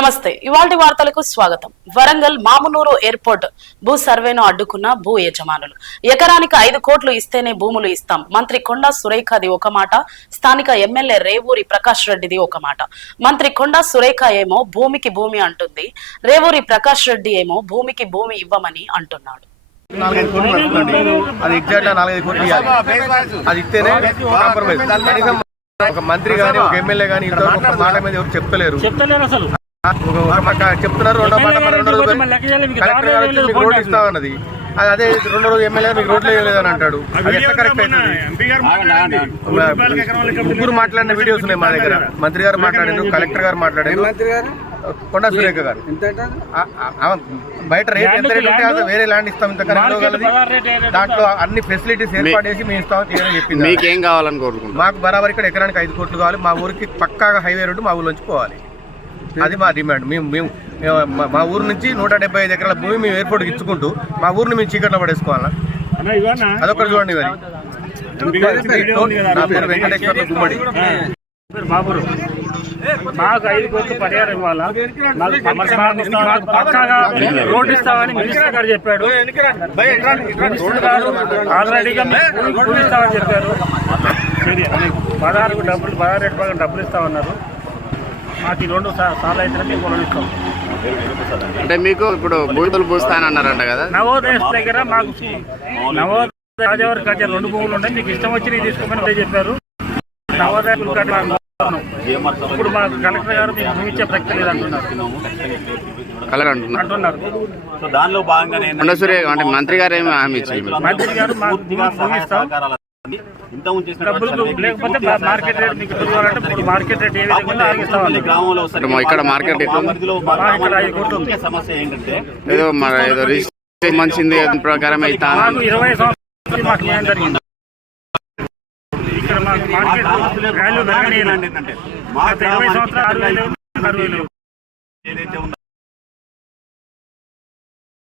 నమస్తే. ఇవాల్టి వార్తలకు స్వాగతం. వరంగల్ మామునూరు ఎయిర్పోర్ట్ భూ సర్వేను అడ్డుకున్న భూ యజమానులు. ఎకరానికి ఐదు కోట్లు ఇస్తేనే భూములు ఇస్తాం. మంత్రి కొండా సురేఖది ఒక మాట స్థానిక ఎమ్మెల్యే రేవూరి ప్రకాష్ రెడ్డిది ఒక మాట. మంత్రి కొండా సురేఖ ఏమో భూమికి భూమి అంటుంది. రేవూరి ప్రకాష్ రెడ్డి ఏమో భూమికి భూమి ఇవ్వమని అంటున్నాడు. నాలుగైదు కోట్లు నడుస్తుందండి అది ఎగ్జాక్ట్గా నాలుగైదు కోట్లు ఇవ్వాలి. అది ఇస్తేనే కాంప్రమైజ్ కనీసం ఒక మంత్రి గాని ఒక ఎమ్మెల్యే ఇంతవరకు ఒక మాట మీద ఎవరు చెప్తలేరు. చెప్తలేరు అసలు. చెప్తున్నారు రెండో మరి రెండో రోజు కలెక్టర్ గారు వచ్చి దారి మీకు రోడ్లు ఇస్తామన్నది. అది అదే రెండో రోజు ఎమ్మెల్యే మీకు రోడ్లు వేయలేదని అంటాడు. అది ఎట్లా కరెక్ట్ అవుతుంది? ముగ్గురు మాట్లాడిన వీడియోస్ ఉన్నాయి మా దగ్గర. మంత్రి గారు మాట్లాడారు కలెక్టర్ గారు మాట్లాడారు కొండా సురేఖ గారు. బయట రేట్ ఎంత రేట్ ఉంటే అది వేరే ల్యాండ్ ఇస్తాం ఇంత దాంట్లో అన్ని ఫెసిలిటీస్ ఏర్పాటు చేసి మేము ఇస్తామని తీయని చెప్పింది మీకేం కావాలని కోరుకుంటున్నారు? మాకు బరాబర్ ఇక్కడ ఎకరానికి ఐదు కోట్లు కావాలి. మా ఊరికి పక్కాగా హైవే రోడ్డు మా ఊర్లోంచి పోవాలి. అది మా డిమాండ్. మేము మేము మా- ఊరు నుంచి నూట డెబ్బై ఐదు ఎకరాల భూమి మేము ఎయిర్పోర్ట్కి ఇచ్చుకుంటూ మా ఊరిని మేము చీకట్లో పడేసుకోవాలా? అన్న, ఇవ్వన్నా? అదొకటి చూడండి మరి. నా పేరు వెంకటేశ్వర్ల గుమ్మడి. మాకు ఐదు కోట్లు పరిహారం ఇవ్వాలా? మాకు పక్కాగా రోడ్డు ఇస్తామని మినిస్టర్ గారు చెప్పాడు. మినిస్టర్ గారు ఆల్రెడీగా ఇస్తామని చెప్పారు. పదహారు డబ్బులు పదహారు ప్రకారం డబ్బులు ఇస్తామన్నారు. మాకు ఈ రెండు సా- సార్లు అయితే మేము రుణం ఇస్తాం అంటే మీకు ఇప్పుడు బూతులు పూస్తానన్నారంట కదా? నవోదయ దగ్గర మాకు నవోదయ రాజావారి కట్టే రెండు భూములు ఉన్నాయి. మీకు ఇష్టం వచ్చి నేను తీసుకోమని చెప్పారు. నవోదయ ఇప్పుడు మా కలెక్టర్ గారు మీకు భూమి ఇచ్చే ప్రక్రియ అంటున్నారు అంటున్నారు. అంటున్నారు. సో దానిలో అంటే మంత్రి గారు ఏమి హామీ ఇచ్చారు? మంత్రి గారు మాకు భూమి ఇస్తాం. ఇక్కడ మార్కెట్ సమస్య ఏంటంటే ఏదో ఏదో రిజిస్ట్రేషన్ మంచింది ప్రకారం అయితే ఇరవై సంవత్సరాలు ఇక్కడ వాల్యూ పెరగలేదు. ఇరవై సంవత్సరాలు ఏదైతే ఉందో